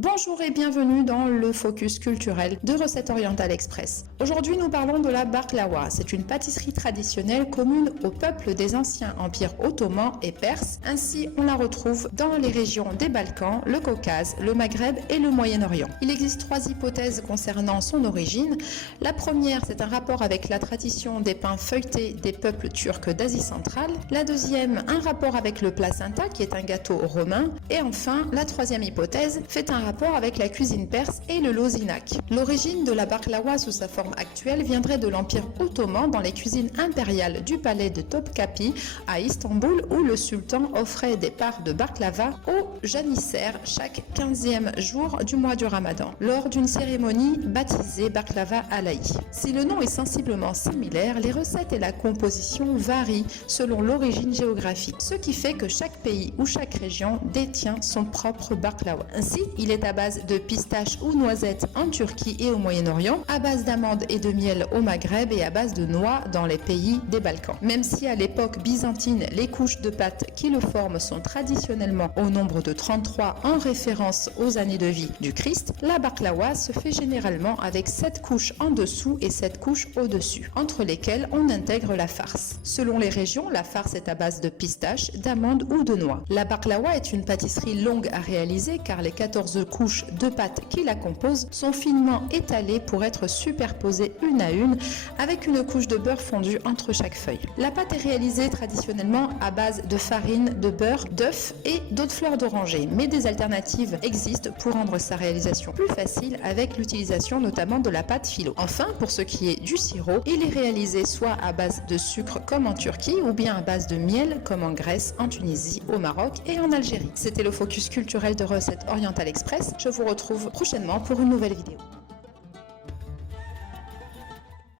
Bonjour et bienvenue dans le focus culturel de Recettes Orientales Express. Aujourd'hui, nous parlons de la baklawa. C'est une pâtisserie traditionnelle commune au peuple des anciens empires ottomans et perses. Ainsi, on la retrouve dans les régions des Balkans, le Caucase, le Maghreb et le Moyen-Orient. Il existe trois hypothèses concernant son origine. La première, c'est un rapport avec la tradition des pains feuilletés des peuples turcs d'Asie centrale. La deuxième, un rapport avec le placenta, qui est un gâteau romain. Et enfin, la troisième hypothèse fait un rapport avec la cuisine perse et le lozinak. L'origine de la baklawa sous sa forme actuelle viendrait de l'Empire ottoman dans les cuisines impériales du palais de Topkapi à Istanbul, où le sultan offrait des parts de baklava aux janissaires chaque 15e jour du mois du Ramadan, lors d'une cérémonie baptisée baklava alaï. Si le nom est sensiblement similaire, les recettes et la composition varient selon l'origine géographique, ce qui fait que chaque pays ou chaque région détient son propre baklawa. Ainsi, il est à base de pistaches ou noisettes en Turquie et au Moyen-Orient, à base d'amandes et de miel au Maghreb et à base de noix dans les pays des Balkans. Même si à l'époque byzantine, les couches de pâte qui le forment sont traditionnellement au nombre de 33 en référence aux années de vie du Christ, la baklawa se fait généralement avec 7 couches en dessous et 7 couches au-dessus, entre lesquelles on intègre la farce. Selon les régions, la farce est à base de pistaches, d'amandes ou de noix. La baklawa est une pâtisserie longue à réaliser car les 14 couches de pâte qui la composent sont finement étalées pour être superposées une à une avec une couche de beurre fondu entre chaque feuille. La pâte est réalisée traditionnellement à base de farine, de beurre, d'œufs et d'eau de fleur d'oranger, mais des alternatives existent pour rendre sa réalisation plus facile avec l'utilisation notamment de la pâte phyllo. Enfin, pour ce qui est du sirop, il est réalisé soit à base de sucre comme en Turquie ou bien à base de miel comme en Grèce, en Tunisie, au Maroc et en Algérie. C'était le focus culturel de Recettes Orientales Express. Je vous retrouve prochainement pour une nouvelle vidéo.